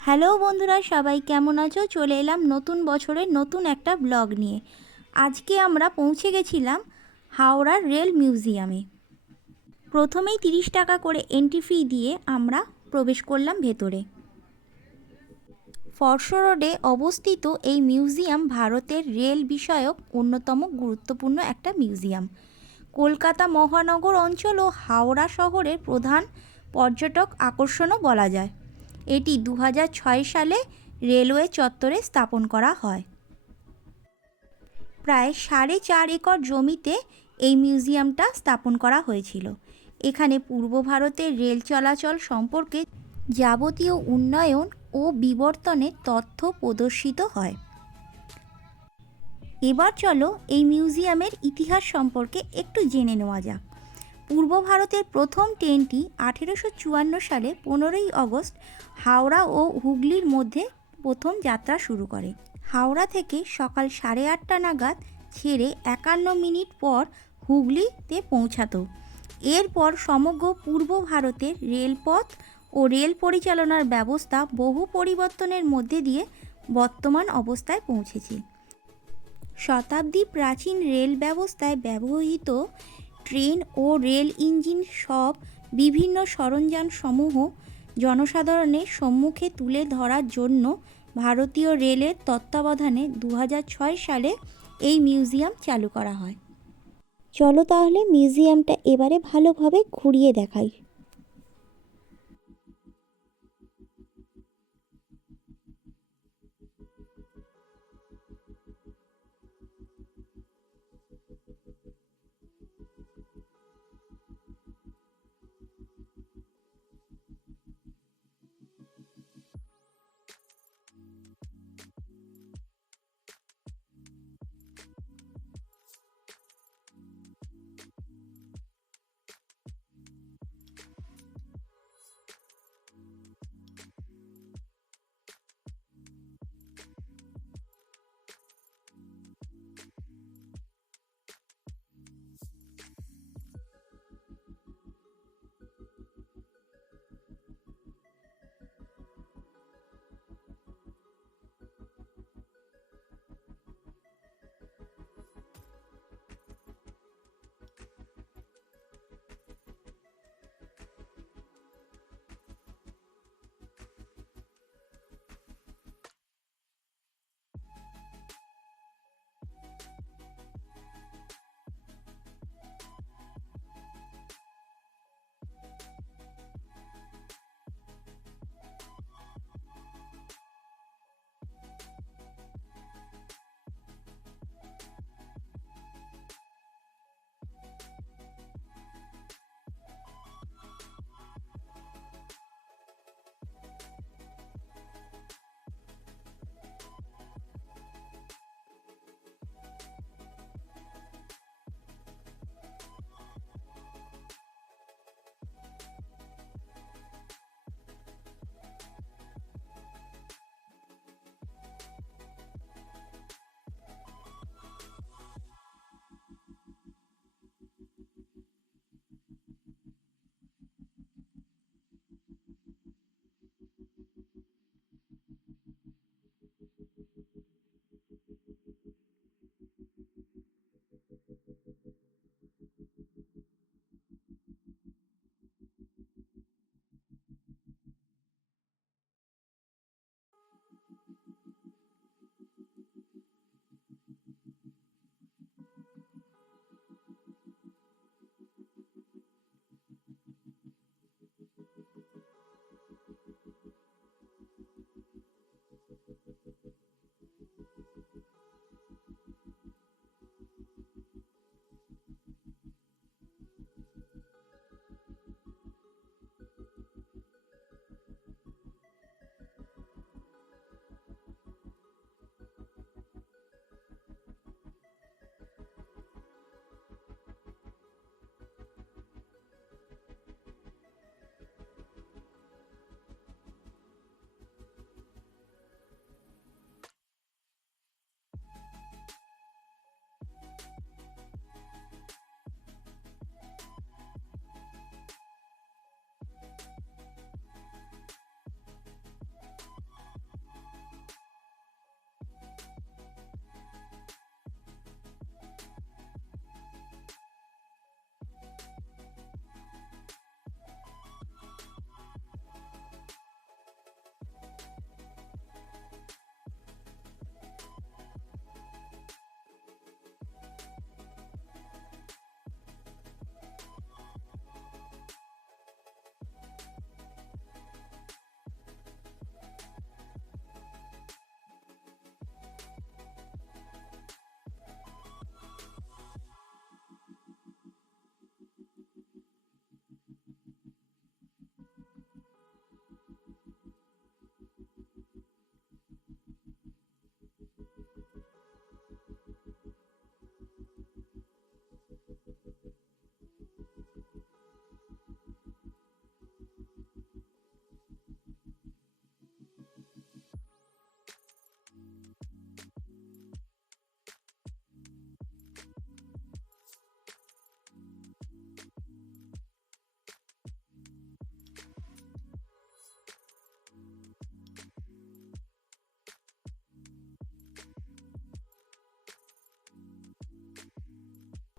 Hello বন্ধুরা, সবাই কেমন আছো? চলে এলাম নতুন বছরের নতুন একটা ব্লগ নিয়ে। আজকে আমরা পৌঁছে গেছিলাম হাওড়ার রেল মিউজিয়ামে। প্রথমেই 30 টাকা করে এন্ট্রি ফি দিয়ে আমরা প্রবেশ করলাম ভেতরে। ফর্শ রোডে অবস্থিত এই মিউজিয়াম ভারতের রেল বিষয়ক অন্যতম গুরুত্বপূর্ণ একটা মিউজিয়াম। কলকাতা মহানগর অঞ্চল ও হাওড়া শহরের প্রধান পর্যটক আকর্ষণও বলা যায়। এটি 2006 সালে রেলওয়ে চত্বরে স্থাপন করা হয়। প্রায় 4.5 একর জমিতে এই মিউজিয়ামটা স্থাপন করা হয়েছিল। এখানে পূর্ব ভারতের রেল চলাচল সম্পর্কে যাবতীয় উন্নয়ন ও বিবর্তনের তথ্য প্রদর্শিত হয়। এবার চলো এই মিউজিয়ামের ইতিহাস সম্পর্কে একটু জেনে নেওয়া যাক। পূর্ব ভারতের প্রথম ট্রেনটি 1854 সালে 15ই আগস্ট হাওড়া ও হুগলির মধ্যে প্রথম যাত্রা শুরু করে। হাওড়া থেকে সকাল 8:30 নাগাদ ছেড়ে 51 মিনিট পর হুগলিতে পৌঁছাতো। এরপর সমগ্র পূর্ব ভারতের রেলপথ ও রেল পরিচালনার ব্যবস্থা বহু পরিবর্তনের মধ্যে দিয়ে বর্তমান অবস্থায় পৌঁছেছে। শতাব্দী প্রাচীন রেল ব্যবস্থায় ব্যবহৃত ট্রেন ও রেল ইঞ্জিন সব বিভিন্ন সরঞ্জামসমূহ জনসাধারণের সম্মুখে তুলে ধরার জন্য ভারতীয় রেলের তত্ত্বাবধানে 2006 সালে এই মিউজিয়াম চালু করা হয়। চলো তাহলে মিউজিয়ামটা এবারে ভালোভাবে ঘুরিয়ে দেখাই।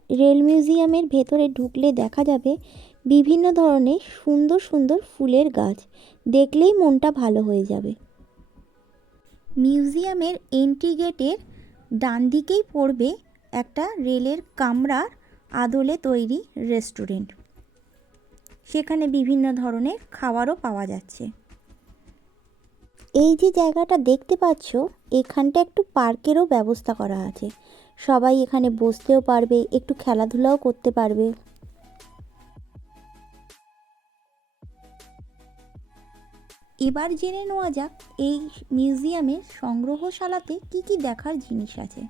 রেল মিউজিয়ামের ভেতরে ঢুকলে দেখা যাবে বিভিন্ন ধরনের সুন্দর সুন্দর ফুলের গাছ, দেখলেই মনটা ভালো হয়ে যাবে। মিউজিয়ামের এন্ট্রি গেটের ডান দিকেই পড়বে একটা রেলের কামরার আদলে তৈরি রেস্টুরেন্ট, সেখানে বিভিন্ন ধরনের খাবারও পাওয়া যাচ্ছে। এই যে জায়গাটা দেখতে পাচ্ছ, এখানটা একটু পার্কেরও ব্যবস্থা করা আছে, সবাই এখানে বসতেও পারবে, একটু খেলাধুলাও করতে পারবে। এবার জেনে নেওয়া যাক এই মিউজিয়ামের সংগ্রহশালাতে কি কি দেখার জিনিস আছে।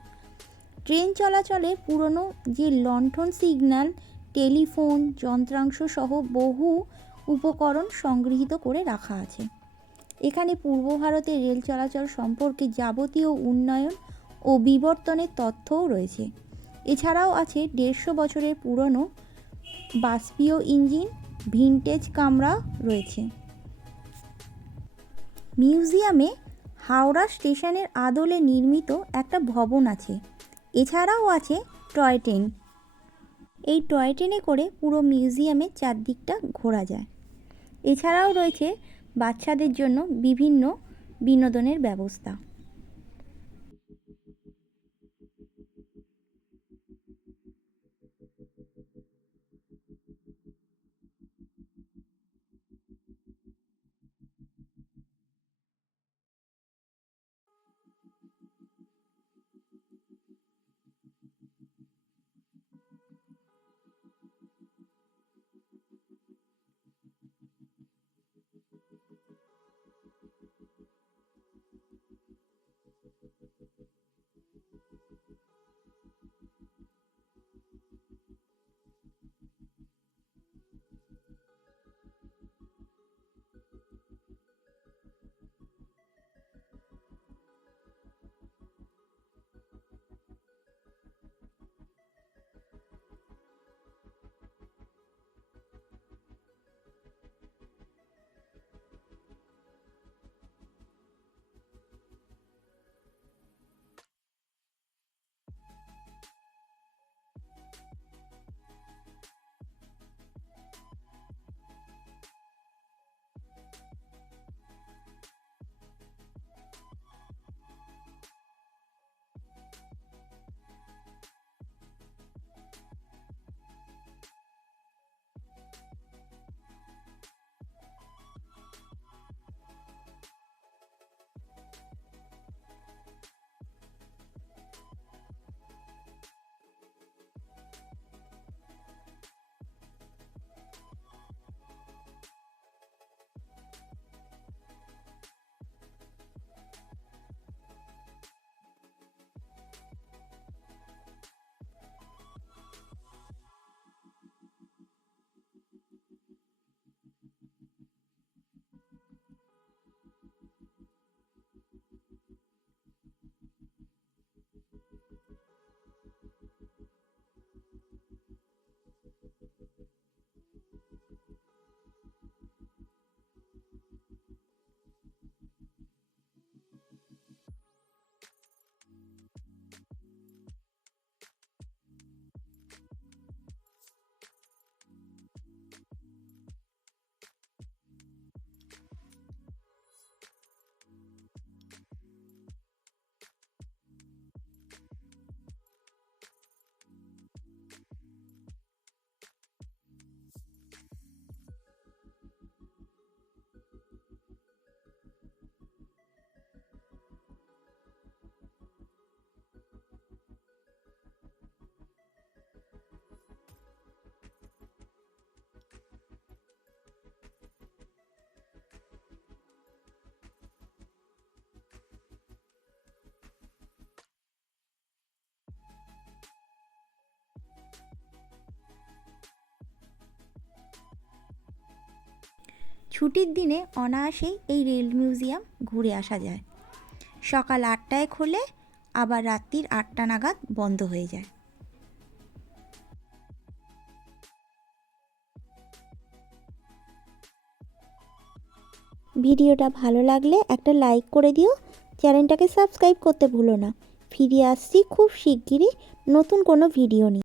ট্রেন চলাচলের পুরনো যে লণ্ঠন সিগন্যাল, টেলিফোন যন্ত্রাংশ সহ বহু উপকরণ সংগৃহীত করে রাখা আছে। এখানে পূর্ব ভারতের রেল চলাচল সম্পর্কে যাবতীয় উন্নয়ন ও বিবর্তনের তথ্যও রয়েছে। এছাড়াও আছে 150 বছরের পুরনো বাষ্পীয় ইঞ্জিন, ভিনটেজ কামরা রয়েছে। মিউজিয়ামে হাওড়া স্টেশনের আদলে নির্মিত একটা ভবন আছে। এছাড়াও আছে টয় ট্রেন। এই টয় ট্রেনে করে পুরো মিউজিয়ামের চারদিকটা ঘোরা যায়। এছাড়াও রয়েছে বাচ্চাদের জন্য বিভিন্ন বিনোদনের ব্যবস্থা। ছুটির দিনে অনায়াসেই এই রেল মিউজিয়াম ঘুরে আসা যায়। সকাল 8টায় খোলে, আবার রাত্রির 8টা নাগাদ বন্ধ হয়ে যায়। ভিডিওটা ভালো লাগলে একটা লাইক করে দিও, চ্যানেলটাকে সাবস্ক্রাইব করতে ভুলো না। ফিরে আসছি খুব শিগগিরই নতুন কোনো ভিডিও নিয়ে।